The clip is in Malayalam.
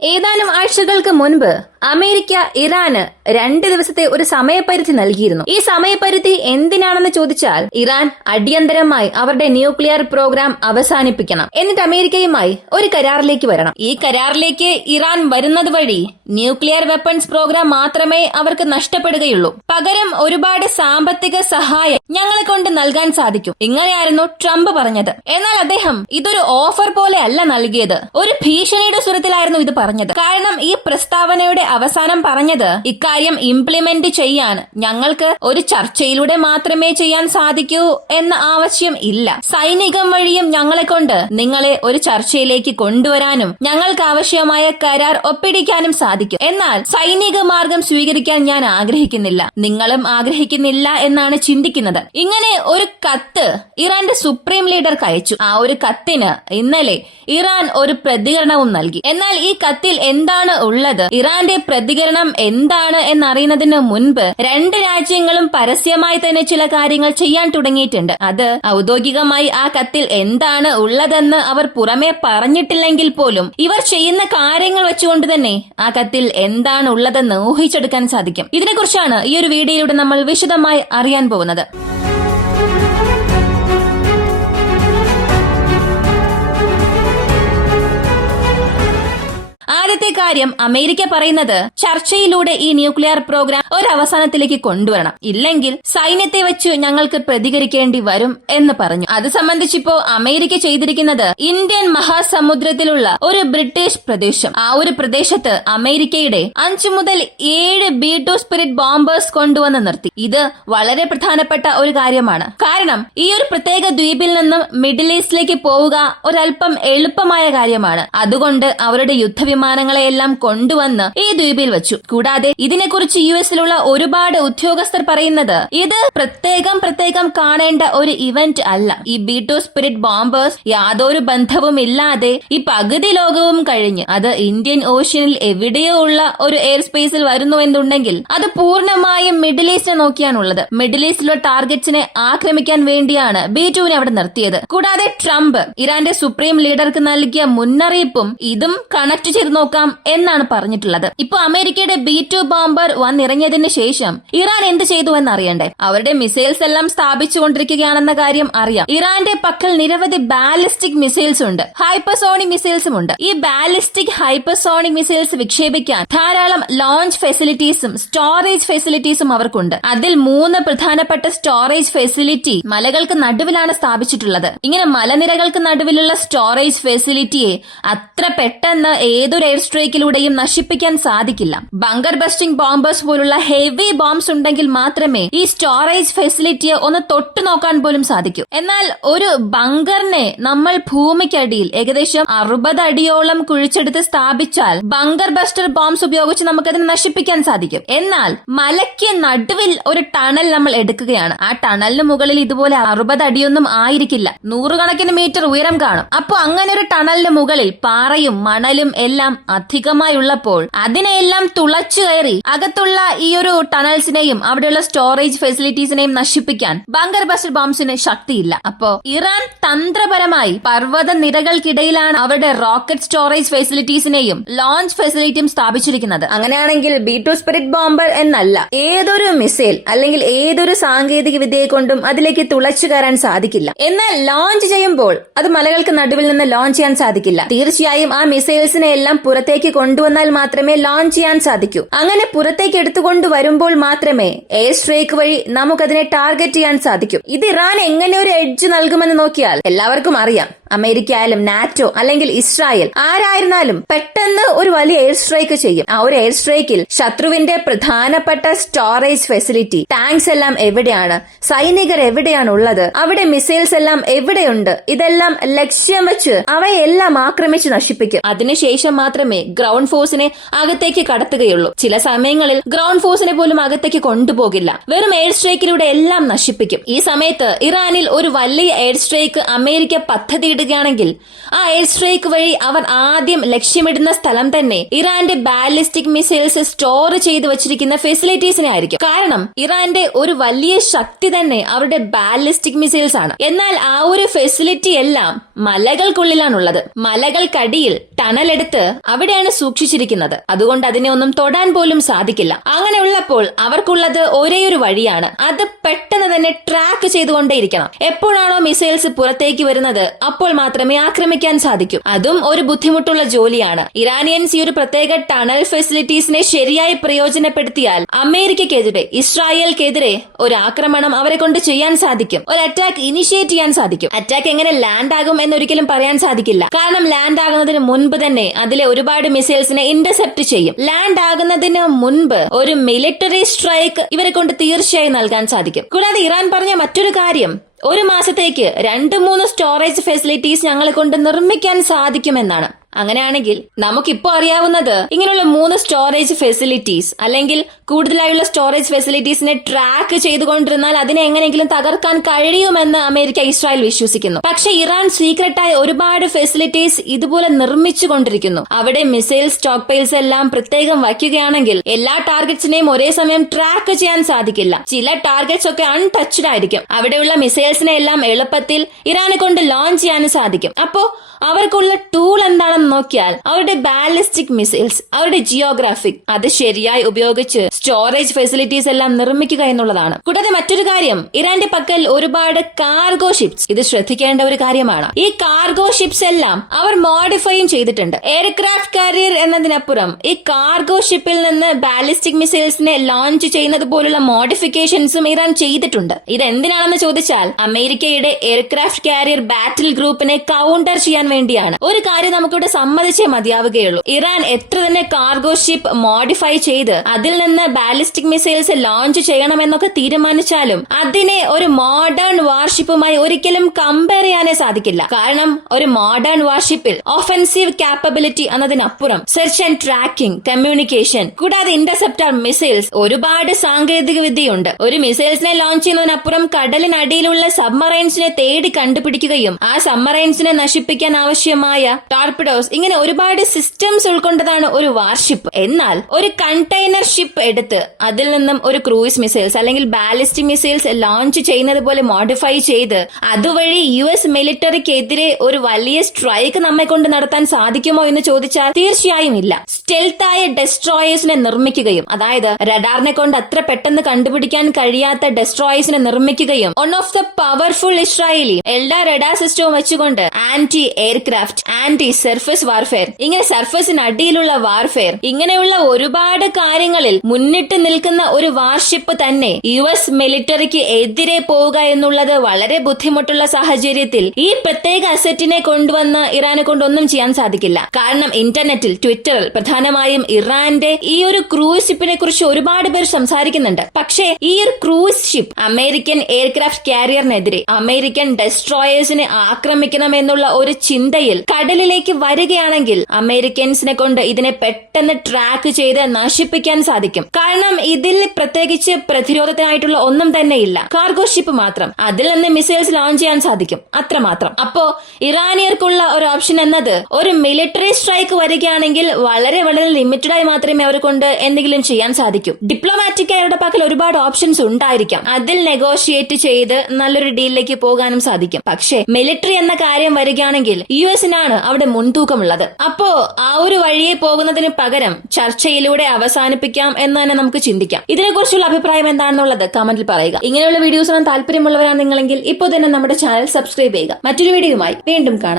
ഏതാനും ആഴ്ചകൾക്ക് മുൻപ് അമേരിക്ക ഇറാന് 2 ദിവസത്തെ ഒരു സമയപരിധി നൽകിയിരുന്നു. ഈ സമയപരിധി എന്തിനാണെന്ന് ചോദിച്ചാൽ ഇറാൻ അടിയന്തരമായി അവരുടെ ന്യൂക്ലിയർ പ്രോഗ്രാം അവസാനിപ്പിക്കണം, എന്നിട്ട് അമേരിക്കയുമായി ഒരു കരാറിലേക്ക് വരണം. ഈ കരാറിലേക്ക് ഇറാൻ വരുന്നത് വഴി ന്യൂക്ലിയർ വെപ്പൺസ് പ്രോഗ്രാം മാത്രമേ അവർക്ക് നഷ്ടപ്പെടുകയുള്ളൂ. പകരം ഒരുപാട് സാമ്പത്തിക സഹായം ഞങ്ങളെ കൊണ്ട് നൽകാൻ സാധിക്കും. ഇങ്ങനെയായിരുന്നു ട്രംപ് പറഞ്ഞത്. എന്നാൽ അദ്ദേഹം ഇതൊരു ഓഫർ പോലെ അല്ല നൽകിയത്, ഒരു ഭീഷണിയുടെ സ്വരത്തിലായിരുന്നു ഇത് പറഞ്ഞത്. കാരണം ഈ പ്രസ്താവനയുടെ അവസാനം പറഞ്ഞത് ഇക്കാര്യം ഇംപ്ലിമെന്റ് ചെയ്യാൻ ഞങ്ങൾക്ക് ഒരു ചർച്ചയിലൂടെ മാത്രമേ ചെയ്യാൻ സാധിക്കൂ എന്ന ആവശ്യം ഇല്ല. സൈനികം വഴിയും ഞങ്ങളെ കൊണ്ട് നിങ്ങളെ ഒരു ചർച്ചയിലേക്ക് കൊണ്ടുവരാനും ഞങ്ങൾക്ക് ആവശ്യമായ കരാർ ഒപ്പിടിക്കാനും സാധിക്കും. എന്നാൽ സൈനിക മാർഗം സ്വീകരിക്കാൻ ഞാൻ ആഗ്രഹിക്കുന്നില്ല, നിങ്ങളും ആഗ്രഹിക്കുന്നില്ല എന്നാണ് ചിന്തിക്കുന്നത്. ഇങ്ങനെ ഒരു കത്ത് ഇറാന്റെ സുപ്രീം ലീഡർക്ക് അയച്ചു. ആ ഒരു കത്തിന് ഇന്നലെ ഇറാൻ ഒരു പ്രതികരണവും നൽകി. എന്നാൽ ഈ കത്തിൽ എന്താണ് ഉള്ളത്, ഇറാന്റെ പ്രതികരണം എന്താണ് എന്നറിയുന്നതിന് മുൻപ് 2 രാജ്യങ്ങളും പരസ്യമായി തന്നെ ചില കാര്യങ്ങൾ ചെയ്യാൻ തുടങ്ങിയിട്ടുണ്ട്. അത് ഔദ്യോഗികമായി ആ കത്തിൽ എന്താണ് ഉള്ളതെന്ന് അവർ പുറമെ പറഞ്ഞിട്ടില്ലെങ്കിൽ പോലും ഇവർ ചെയ്യുന്ന കാര്യങ്ങൾ വെച്ചുകൊണ്ട് തന്നെ ആ കത്തിൽ എന്താണ് ഉള്ളതെന്ന് ഊഹിച്ചെടുക്കാൻ സാധിക്കും. ഇതിനെക്കുറിച്ചാണ് ഈ ഒരു വീഡിയോയിലൂടെ നമ്മൾ വിശദമായി അറിയാൻ പോകുന്നത്. ആദ്യത്തെ കാര്യം, അമേരിക്ക പറയുന്നത് ചർച്ചയിലൂടെ ഈ ന്യൂക്ലിയർ പ്രോഗ്രാം ഒരു അവസാനത്തിലേക്ക് കൊണ്ടുവരണം, ഇല്ലെങ്കിൽ സൈന്യത്തെ വെച്ച് ഞങ്ങൾക്ക് പ്രതികരിക്കേണ്ടി വരും എന്ന് പറഞ്ഞു. അത് സംബന്ധിച്ചിപ്പോ അമേരിക്ക ചെയ്തിരിക്കുന്നത് ഇന്ത്യൻ മഹാസമുദ്രത്തിലുള്ള ഒരു ബ്രിട്ടീഷ് പ്രദേശം, ആ ഒരു പ്രദേശത്ത് അമേരിക്കയുടെ 5 മുതൽ 7 B2 സ്പിരിറ്റ് ബോംബേഴ്സ് കൊണ്ടുവന്ന് നിർത്തി. ഇത് വളരെ പ്രധാനപ്പെട്ട ഒരു കാര്യമാണ്. കാരണം ഈ ഒരു പ്രത്യേക ദ്വീപിൽ നിന്നും മിഡിൽ ഈസ്റ്റിലേക്ക് പോവുക ഒരല്പം എളുപ്പമായ കാര്യമാണ്. അതുകൊണ്ട് അവരുടെ യുദ്ധവിമാനങ്ങളെയെല്ലാം കൊണ്ടുവന്ന് ഈ ദ്വീപിൽ വെച്ചു. കൂടാതെ ഇതിനെക്കുറിച്ച് US-ലുള്ള ഒരുപാട് ഉദ്യോഗസ്ഥർ പറയുന്നത് ഇത് പ്രത്യേകം കാണേണ്ട ഒരു ഇവന്റ് അല്ല. ഈ B2 സ്പിരിറ്റ് ബോംബേഴ്സ് യാതൊരു ബന്ധവും ഇല്ലാതെ ഈ പകുതി ലോകവും കഴിഞ്ഞ് അത് ഇന്ത്യൻ ഓഷ്യനിൽ എവിടെയോ ഉള്ള ഒരു എയർ സ്പേസിൽ വരുന്നുവെന്നുണ്ടെങ്കിൽ അത് പൂർണ്ണമായും മിഡിൽ ഈസ്റ്റിനെ നോക്കിയാണുള്ളത്. മിഡിൽ ഈസ്റ്റിലുള്ള ടാർഗറ്റ്സിനെ ആക്രമിക്കാൻ വേണ്ടിയാണ് B2വിനെ അവിടെ നിർത്തിയത്. കൂടാതെ ട്രംപ് ഇറാന്റെ സുപ്രീം ലീഡർക്ക് നൽകിയ മുന്നറിയിപ്പും ഇതും കണക്ട് ചെയ്ത് നോക്കാം എന്നാണ് പറഞ്ഞിട്ടുള്ളത്. ഇപ്പൊ അമേരിക്കയുടെ B2 ബോംബർ വന്നിറങ്ങിയതിന് ശേഷം ഇറാൻ എന്ത് ചെയ്തു എന്നറിയണ്ടേ? അവരുടെ മിസൈൽസ് എല്ലാം സ്ഥാപിച്ചുകൊണ്ടിരിക്കുകയാണെന്ന കാര്യം അറിയാം. ഇറാന്റെ പക്കൽ നിരവധി ബാലിസ്റ്റിക് മിസൈൽസ് ഉണ്ട്, ഹൈപ്പർസോണിക് മിസൈൽസും ഉണ്ട്. ഈ ബാലിസ്റ്റിക് ഹൈപ്പർസോണിക് മിസൈൽസ് വിക്ഷേപിക്കാൻ ധാരാളം ലോഞ്ച് ഫെസിലിറ്റീസും സ്റ്റോറേജ് ഫെസിലിറ്റീസും അവർക്കുണ്ട്. അതിൽ 3 പ്രധാനപ്പെട്ട സ്റ്റോറേജ് ഫെസിലിറ്റി മലകൾക്ക് നടുവിലാണ് സ്ഥാപിച്ചിട്ടുള്ളത്. ഇങ്ങനെ മലനിരകൾക്ക് നടുവിലുള്ള സ്റ്റോറേജ് ഫെസിലിറ്റിയെ അത്ര പെട്ടെന്ന് ഏതൊരു എയർ സ്ട്രൈക്കിലൂടെയും നശിപ്പിക്കാൻ സാധിക്കില്ല. ബങ്കർ ബസ്റ്റിംഗ് ബോംബേഴ്സ് പോലുള്ള ഹെവി ബോംബ്സ് ഉണ്ടെങ്കിൽ മാത്രമേ ഈ സ്റ്റോറേജ് ഫെസിലിറ്റിയെ ഒന്ന് തൊട്ടു നോക്കാൻ പോലും സാധിക്കൂ. എന്നാൽ ഒരു ബങ്കറിനെ നമ്മൾ ഭൂമിക്കടിയിൽ ഏകദേശം 60 അടിയോളം കുഴിച്ചെടുത്ത് സ്ഥാപിച്ചാൽ ബങ്കർ ബസ്റ്റർ ബോംബ്സ് ഉപയോഗിച്ച് നമുക്കതിനെ നശിപ്പിക്കാൻ സാധിക്കും. എന്നാൽ മലയ്ക്ക് നടുവിൽ ഒരു ടണൽ നമ്മൾ എടുക്കുകയാണ്. ആ ടണലിന് മുകളിൽ ഇതുപോലെ 60 അടിയൊന്നും ആയിരിക്കില്ല, 100 കണക്കിന് മീറ്റർ ഉയരം കാണും. അപ്പൊ അങ്ങനെ ഒരു ടണലിന് മുകളിൽ പാറയും മണലും എല്ലാം അധികമായുള്ളപ്പോൾ അതിനെയെല്ലാം തുളച്ചു കയറി അകത്തുള്ള ഈ ഒരു ടണൽസിനെയും അവിടെയുള്ള സ്റ്റോറേജ് ഫെസിലിറ്റീസിനെയും നശിപ്പിക്കാൻ ബങ്കർ ബസ്റ്റർ ബോംബ്സിന് ശക്തിയില്ല. അപ്പോ ഇറാൻ തന്ത്രപരമായി പർവ്വത നിരകൾക്കിടയിലാണ് അവരുടെ റോക്കറ്റ് സ്റ്റോറേജ് ഫെസിലിറ്റീസിനെയും ലോഞ്ച് ഫെസിലിറ്റിയും സ്ഥാപിച്ചിരിക്കുന്നത്. അങ്ങനെയാണെങ്കിൽ B2 സ്പിരിറ്റ് ബോംബർ എന്നല്ല, ഏതൊരു മിസൈൽ അല്ലെങ്കിൽ ഏതൊരു സാങ്കേതിക വിദ്യയെ കൊണ്ടും അതിലേക്ക് തുളച്ചു കയറാൻ സാധിക്കില്ല. എന്നാൽ ലോഞ്ച് ചെയ്യുമ്പോൾ അത് മലകൾക്ക് നടുവിൽ നിന്ന് ലോഞ്ച് ചെയ്യാൻ സാധിക്കില്ല. തീർച്ചയായും ആ മിസൈൽസിനെ എല്ലാം പുറത്തേക്ക് കൊണ്ടുവന്നാൽ മാത്രമേ ലോഞ്ച് ചെയ്യാൻ സാധിക്കൂ. അങ്ങനെ പുറത്തേക്ക് എടുത്തുകൊണ്ട് വരുമ്പോൾ മാത്രമേ എയർ സ്ട്രൈക്ക് വഴി നമുക്കതിനെ ടാർഗറ്റ് ചെയ്യാൻ സാധിക്കൂ. ഇത് ഇറാൻ എങ്ങനെ ഒരു എഡ്ജ് നൽകുമെന്ന് നോക്കിയാൽ എല്ലാവർക്കും അറിയാം. അമേരിക്ക ആയാലും നാറ്റോ അല്ലെങ്കിൽ ഇസ്രായേൽ ആരായിരുന്നാലും പെട്ടെന്ന് ഒരു വലിയ എയർ സ്ട്രൈക്ക് ചെയ്യും. ആ ഒരു എയർ സ്ട്രൈക്കിൽ ശത്രുവിന്റെ പ്രധാനപ്പെട്ട സ്റ്റോറേജ് ഫെസിലിറ്റി, ടാങ്ക്സ് എല്ലാം എവിടെയാണ്, സൈനികർ എവിടെയാണ് ഉള്ളത്, അവിടെ മിസൈൽസ് എല്ലാം എവിടെയുണ്ട്, ഇതെല്ലാം ലക്ഷ്യം വെച്ച് അവയെല്ലാം ആക്രമിച്ച് നശിപ്പിക്കും. അതിനുശേഷം മാത്രമേ ഗ്രൗണ്ട് ഫോഴ്സിനെ അകത്തേക്ക് കടത്തുകയുള്ളൂ. ചില സമയങ്ങളിൽ ഗ്രൗണ്ട് ഫോഴ്സിനെ പോലും അകത്തേക്ക് കൊണ്ടുപോകില്ല, വെറും എയർ സ്ട്രൈക്കിലൂടെ എല്ലാം നശിപ്പിക്കും. ഈ സമയത്ത് ഇറാനിൽ ഒരു വലിയ എയർ സ്ട്രൈക്ക് അമേരിക്ക പദ്ധതി ഇടുകയാണെങ്കിൽ ആ എയർ സ്ട്രൈക്ക് വഴി അവർ ആദ്യം ലക്ഷ്യമിടുന്ന സ്ഥലം തന്നെ ഇറാന്റെ ബാലിസ്റ്റിക് മിസൈൽസ് സ്റ്റോർ ചെയ്ത് വെച്ചിരിക്കുന്ന ഫെസിലിറ്റീസിനെ ആയിരിക്കും. കാരണം ഇറാന്റെ ഒരു വലിയ ശക്തി തന്നെ അവരുടെ ബാലിസ്റ്റിക് മിസൈൽസ് ആണ്. എന്നാൽ ആ ഒരു ഫെസിലിറ്റി എല്ലാം മലകൾക്കുള്ളിലാണുള്ളത്. മലകൾക്കടിയിൽ ടണൽ എടുത്ത് അവിടെയാണ് സൂക്ഷിച്ചിരിക്കുന്നത്. അതുകൊണ്ട് അതിനെ ഒന്നും തൊടാൻ പോലും സാധിക്കില്ല. അങ്ങനെ ഉള്ളപ്പോൾ അവർക്കുള്ളത് ഒരേ ഒരു വഴിയാണ്. അത് പെട്ടെന്ന് തന്നെ ട്രാക്ക് ചെയ്തുകൊണ്ടേയിരിക്കണം. എപ്പോഴാണോ മിസൈൽസ് പുറത്തേക്ക് വരുന്നത് അപ്പോൾ മാത്രമേ ആക്രമിക്കാൻ സാധിക്കൂ. അതും ഒരു ബുദ്ധിമുട്ടുള്ള ജോലിയാണ്. ഇറാനിയൻസ് ഈ ഒരു പ്രത്യേക ടണൽ ഫെസിലിറ്റീസിനെ ശരിയായി പ്രയോജനപ്പെടുത്തിയാൽ അമേരിക്കക്കെതിരെ, ഇസ്രായേൽക്കെതിരെ ഒരു ആക്രമണം അവരെ കൊണ്ട് ചെയ്യാൻ സാധിക്കും. ഒരു അറ്റാക്ക് ഇനിഷ്യേറ്റ് ചെയ്യാൻ സാധിക്കും. അറ്റാക്ക് എങ്ങനെ ലാൻഡ് ആകും എന്നൊരിക്കലും പറയാൻ സാധിക്കില്ല. കാരണം ലാൻഡ് ആകുന്നതിന് മുൻപ് തന്നെ അതിലെ ഒരുപാട് മിസൈൽസിനെ ഇന്റർസെപ്റ്റ് ചെയ്യും. ലാൻഡ് ആകുന്നതിന് മുൻപ് ഒരു മിലിറ്ററി സ്ട്രൈക്ക് ഇവരെ കൊണ്ട് തീർച്ചയായും നൽകാൻ സാധിക്കും. കൂടാതെ ഇറാൻ പറഞ്ഞ മറ്റൊരു കാര്യം, ഒരു മാസത്തേക്ക് 2-3 സ്റ്റോറേജ് ഫെസിലിറ്റീസ് ഞങ്ങളെ കൊണ്ട് നിർമ്മിക്കാൻ സാധിക്കുമെന്നാണ്. അങ്ങനെയാണെങ്കിൽ നമുക്കിപ്പോ അറിയാവുന്നത് ഇങ്ങനെയുള്ള 3 സ്റ്റോറേജ് ഫെസിലിറ്റീസ് അല്ലെങ്കിൽ കൂടുതലായുള്ള സ്റ്റോറേജ് ഫെസിലിറ്റീസിനെ ട്രാക്ക് ചെയ്തുകൊണ്ടിരുന്നാൽ അതിനെ എങ്ങനെയെങ്കിലും തകർക്കാൻ കഴിയുമെന്ന് അമേരിക്ക, ഇസ്രായേൽ വിശ്വസിക്കുന്നു. പക്ഷെ ഇറാൻ സീക്രട്ടായി ഒരുപാട് ഫെസിലിറ്റീസ് ഇതുപോലെ നിർമ്മിച്ചുകൊണ്ടിരിക്കുന്നു. അവിടെ മിസൈൽ സ്റ്റോക്ക് പൈൽസ് എല്ലാം പ്രത്യേകം വയ്ക്കുകയാണെങ്കിൽ എല്ലാ ടാർഗറ്റ്സിനെയും ഒരേ സമയം ട്രാക്ക് ചെയ്യാൻ സാധിക്കില്ല. ചില ടാർഗറ്റ്സ് ഒക്കെ അൺടച്ച്ഡ് ആയിരിക്കും. അവിടെയുള്ള മിസൈൽസിനെ എല്ലാം എളുപ്പത്തിൽ ഇറാനെ കൊണ്ട് ലോഞ്ച് ചെയ്യാനും സാധിക്കും. അപ്പോ അവർക്കുള്ള ടൂൾ എന്താണെന്ന് നോക്കിയാൽ അവരുടെ ബാലിസ്റ്റിക് മിസൈൽസ്, അവരുടെ ജിയോഗ്രാഫിക്, അത് ശരിയായി ഉപയോഗിച്ച് സ്റ്റോറേജ് ഫെസിലിറ്റീസ് എല്ലാം നിർമ്മിക്കുക എന്നുള്ളതാണ്. കൂടാതെ മറ്റൊരു കാര്യം, ഇറാന്റെ പക്കൽ ഒരുപാട് കാർഗോ ഷിപ്സ്, ഇത് ശ്രദ്ധിക്കേണ്ട ഒരു കാര്യമാണ്. ഈ കാർഗോ ഷിപ്സ് എല്ലാം അവർ മോഡിഫൈയും ചെയ്തിട്ടുണ്ട്. എയർക്രാഫ്റ്റ് കാരിയർ എന്നതിനപ്പുറം ഈ കാർഗോ ഷിപ്പിൽ നിന്ന് ബാലിസ്റ്റിക് മിസൈൽസിനെ ലോഞ്ച് ചെയ്യുന്നത് പോലുള്ള മോഡിഫിക്കേഷൻസും ഇറാൻ ചെയ്തിട്ടുണ്ട്. ഇതെന്തിനാണെന്ന് ചോദിച്ചാൽ അമേരിക്കയുടെ എയർക്രാഫ്റ്റ് കാരിയർ ബാറ്റിൽ ഗ്രൂപ്പിനെ കൗണ്ടർ ചെയ്യാൻ വേണ്ടിയാണ്. ഒരു കാര്യം നമുക്കിവിടെ സമ്മതിച്ചേ മതിയാവുകയുള്ളൂ. ഇറാൻ എത്ര തന്നെ കാർഗോ ഷിപ്പ് മോഡിഫൈ ചെയ്ത് അതിൽ നിന്ന് ബാലിസ്റ്റിക് മിസൈൽസ് ലോഞ്ച് ചെയ്യണമെന്നൊക്കെ തീരുമാനിച്ചാലും അതിനെ ഒരു മോഡേൺ വാർഷിപ്പുമായി ഒരിക്കലും കമ്പയർ ചെയ്യാനേ സാധിക്കില്ല. കാരണം ഒരു മോഡേൺ വാർഷിപ്പിൽ ഓഫൻസീവ് കാപ്പബിലിറ്റി എന്നതിനപ്പുറം സെർച്ച് ആൻഡ് ട്രാക്കിംഗ്, കമ്മ്യൂണിക്കേഷൻ, കൂടാതെ ഇന്റർസെപ്റ്റർ മിസൈൽസ്, ഒരുപാട് സാങ്കേതിക വിദ്യയുണ്ട്. ഒരു മിസൈൽസിനെ ലോഞ്ച് ചെയ്യുന്നതിനപ്പുറം കടലിനടിയിലുള്ള സബ്മറൈൻസിനെ തേടി കണ്ടുപിടിക്കുകയും ആ സബ്മറൈൻസിനെ നശിപ്പിക്കാൻ ആവശ്യമായ ടോർപിഡോസ്, ഇങ്ങനെ ഒരുപാട് സിസ്റ്റംസ് ഉൾക്കൊണ്ടതാണ് ഒരു വാർഷിപ്പ്. എന്നാൽ ഒരു കണ്ടെയ്നർ ഷിപ്പ് എടുത്ത് അതിൽ നിന്നും ഒരു ക്രൂയിസ് മിസൈൽസ് അല്ലെങ്കിൽ ബാലിസ്റ്റിക് മിസൈൽസ് ലോഞ്ച് ചെയ്യുന്നത് പോലെ മോഡിഫൈ ചെയ്ത് അതുവഴി US മിലിറ്ററിക്കെതിരെ ഒരു വലിയ സ്ട്രൈക്ക് നമ്മെ കൊണ്ട് നടത്താൻ സാധിക്കുമോ എന്ന് ചോദിച്ചാൽ തീർച്ചയായും ഇല്ല. സ്റ്റെൽത്തായ ഡെസ്ട്രോയേഴ്സിനെ നിർമ്മിക്കുകയും, അതായത് റഡാറിനെ കൊണ്ട് അത്ര പെട്ടെന്ന് കണ്ടുപിടിക്കാൻ കഴിയാത്ത ഡെസ്ട്രോയേഴ്സിനെ നിർമ്മിക്കുകയും one of the powerful Israeli എല്ലാ റഡാർ സിസ്റ്റവും വെച്ചുകൊണ്ട് anti aircraft, anti surface warfare, ഇങ്ങനെ സർഫസിനടിയിലുള്ള വാർഫെയർ, ഇങ്ങനെയുള്ള ഒരുപാട് കാര്യങ്ങളിൽ മുന്നിട്ട് നിൽക്കുന്ന ഒരു വാർഷിപ്പ് തന്നെ US മിലിറ്ററിക്ക് എതിരെ പോവുക എന്നുള്ളത് വളരെ ബുദ്ധിമുട്ടുള്ള സാഹചര്യത്തിൽ ഈ പ്രത്യേക അസറ്റിനെ കൊണ്ടുവന്ന് ഇറാനെ കൊണ്ടൊന്നും ചെയ്യാൻ സാധിക്കില്ല. കാരണം ഇന്റർനെറ്റിൽ, ട്വിറ്ററിൽ പ്രധാനമായും ഇറാന്റെ ഈ ഒരു ക്രൂയിസ് ഷിപ്പിനെ കുറിച്ച് ഒരുപാട് പേർ സംസാരിക്കുന്നുണ്ട്. പക്ഷേ ഈ ഒരു ക്രൂയിസ് ഷിപ്പ് അമേരിക്കൻ എയർക്രാഫ്റ്റ് കാരിയറിനെതിരെ, അമേരിക്കൻ ഡെസ്ട്രോയേഴ്സിനെ ആക്രമിക്കണമെന്നുള്ള ഒരു ചിന്തയിൽ കടലിലേക്ക് വരികയാണെങ്കിൽ അമേരിക്കൻസിനെ കൊണ്ട് ഇതിനെ പെട്ടെന്ന് ട്രാക്ക് ചെയ്ത് നശിപ്പിക്കാൻ സാധിക്കും. കാരണം ഇതിൽ പ്രത്യേകിച്ച് പ്രതിരോധത്തിനായിട്ടുള്ള ഒന്നും തന്നെ ഇല്ല, കാർഗോ ഷിപ്പ് മാത്രം. അതിൽ നിന്ന് മിസൈൽസ് ലോഞ്ച് ചെയ്യാൻ സാധിക്കും, അത്രമാത്രം. അപ്പോ ഇറാനിയർക്കുള്ള ഒരു ഓപ്ഷൻ എന്നത് ഒരു മിലിറ്ററി സ്ട്രൈക്ക് വരികയാണെങ്കിൽ വളരെ വളരെ ലിമിറ്റഡ് ആയി മാത്രമേ അവരെ കൊണ്ട് എന്തെങ്കിലും ചെയ്യാൻ സാധിക്കൂ. ഡിപ്ലോമാറ്റിക് അവരുടെ പക്കൽ ഒരുപാട് ഓപ്ഷൻസ് ഉണ്ടായിരിക്കാം. അതിൽ നെഗോഷിയേറ്റ് ചെയ്ത് നല്ലൊരു ഡീലിലേക്ക് പോകാനും സാധിക്കും. പക്ഷേ മിലിറ്ററി എന്ന കാര്യം വരികയാണെങ്കിൽ US-നാണ് അവിടെ മുൻതൂക്കമുള്ളത്. അപ്പോ ആ ഒരു വഴിയെ പോകുന്നതിന് പകരം ചർച്ചയിലൂടെ അവസാനിപ്പിക്കാം എന്ന് തന്നെ നമുക്ക് ചിന്തിക്കാം. ഇതിനെക്കുറിച്ചുള്ള അഭിപ്രായം എന്താണെന്നുള്ളത് കമന്റിൽ പറയുക. ഇങ്ങനെയുള്ള വീഡിയോസിന് താല്പര്യമുള്ളവരാണ് നിങ്ങളെങ്കിൽ ഇപ്പോൾ തന്നെ നമ്മുടെ ചാനൽ സബ്സ്ക്രൈബ് ചെയ്യുക. മറ്റൊരു വീഡിയോയുമായി വീണ്ടും കാണാം.